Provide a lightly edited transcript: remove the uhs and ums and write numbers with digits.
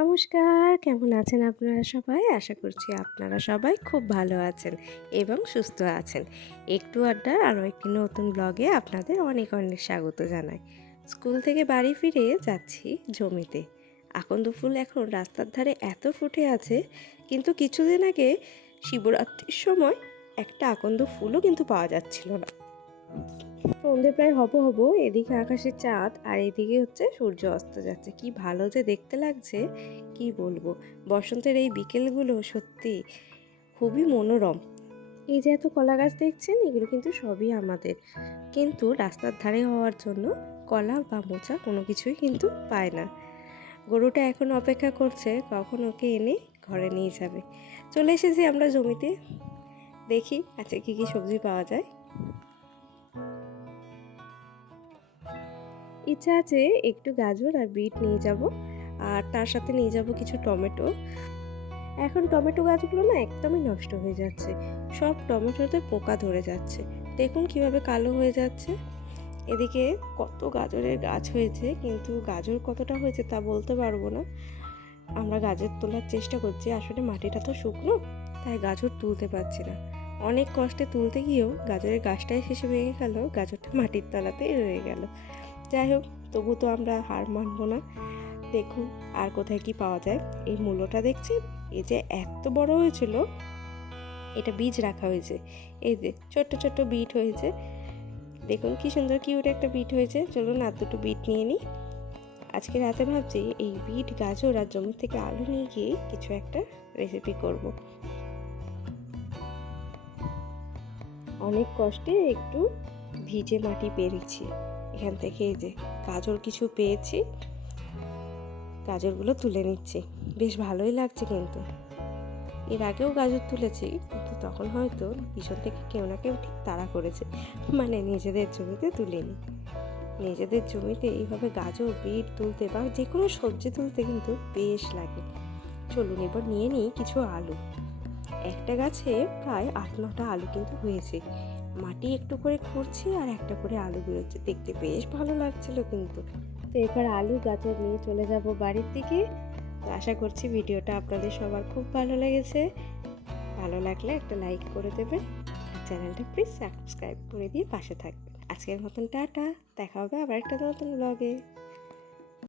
নমস্কার, কেমন আছেন আপনারা সবাই? আশা করছি আপনারা সবাই খুব ভালো আছেন এবং সুস্থ আছেন। একটু আড্ডার আরও একটি নতুন ব্লগে আপনাদের অনেক অনেক স্বাগত জানাই। স্কুল থেকে বাড়ি ফিরে যাচ্ছি জমিতে। আকন্দ ফুল এখন রাস্তার ধারে এত ফুটে আছে, কিন্তু কিছুদিন আগে শিবরাত্রির সময় একটা আকন্দ ফুলও কিন্তু পাওয়া যাচ্ছিল না। সন্ধে প্রায় হব এদিকে আকাশে চাঁদ আর এদিকে হচ্ছে সূর্য অস্ত যাচ্ছে। কি ভালো যে দেখতে লাগছে, কি বলবো। বসন্তের এই বিকেলগুলো সত্যি খুবই মনোরম। এই যে এত কলা গাছ দেখছেন, এগুলো কিন্তু সবই আমাদের, কিন্তু রাস্তার ধারে হওয়ার জন্য কলা বা মোচা কোনো কিছুই কিন্তু পায় না। গরুটা এখন অপেক্ষা করছে কখন ওকে এনে ঘরে নিয়ে যাবে। চলে এসেছি আমরা জমিতে, দেখি আজকে কি কি সবজি পাওয়া যায়। ইচ্ছা আছে একটু গাজর আর বিট নিয়ে যাব, আর তার সাথে নিয়ে যাব কিছু টমেটো। এখন টমেটো গাছগুলো না একদমই নষ্ট হয়ে যাচ্ছে, সব টমেটোতে পোকা ধরে যাচ্ছে। দেখুন কিভাবে কালো হয়ে যাচ্ছে। এদিকে কত গাজরের গাছ হয়েছে, কিন্তু গাজর কতটা হয়েছে তা বলতে পারবো না। আমরা গাজর তোলার চেষ্টা করছি, আসলে মাটিটা তো শুকনো, তাই গাজর তুলতে পারছি না। অনেক কষ্টে তুলতে গিয়েও গাজরের গাছটাই শেষে ভেঙে গেল, গাজরটা মাটির তলাতেই রয়ে গেল। যাই হোক, তবু তো আমরা হার মানবো না। দেখুন আর কোথায় কি পাওয়া যায়। এই মূলোটা দেখছি, এই যে এত বড় হয়েছিল, এটা বীজ রাখা হয়েছে। এই যে ছোট্ট ছোট্ট বিট হয়েছে, দেখুন কি সুন্দর কিউট একটা বিট হয়েছে। চলুন আর দুটো বিট নিয়ে নিই। আজকে রাতে ভাবছি এই বিট গাজর আর জমি থেকে আলু নিয়ে গিয়ে কিছু একটা রেসিপি করব। অনেক কষ্টে একটু ভিজে মাটি পেরেছি, এখান থেকে এই যে গাজর কিছু পেয়েছি, গাজরগুলো তুলে নিচ্ছি। বেশ ভালোই লাগছে, কিন্তু এর আগেও গাজর তুলেছি, কিন্তু তখন হয়তো পিছন থেকে কেউ না কেউ ঠিক তাড়া করেছে, মানে নিজেদের জমিতে তুলিনি। নিজেদের জমিতে এইভাবে গাজর বিট তুলতে বা যে কোনো সবজি তুলতে কিন্তু বেশ লাগে। চলুন এবার নিয়ে নিই কিছু আলু। একটা গাছে প্রায় 8-9টা আলু কিন্তু হয়েছে। মাটি একটু করে খুঁড়ছি আর একটা করে আলু বেরোচ্ছে, দেখতে বেশ ভালো লাগছিল কিন্তু। তো এবার আলু গাজর নিয়ে চলে যাব বাড়ির দিকে। তো আশা করছি ভিডিওটা আপনাদের সবার খুব ভালো লেগেছে। ভালো লাগলে একটা লাইক করে দেবেন, আর চ্যানেলটা প্লিজ সাবস্ক্রাইব করে দিয়ে পাশে থাকবেন। আজকের মতন টাটা, দেখা হবে আবার একটা নতুন ব্লগে।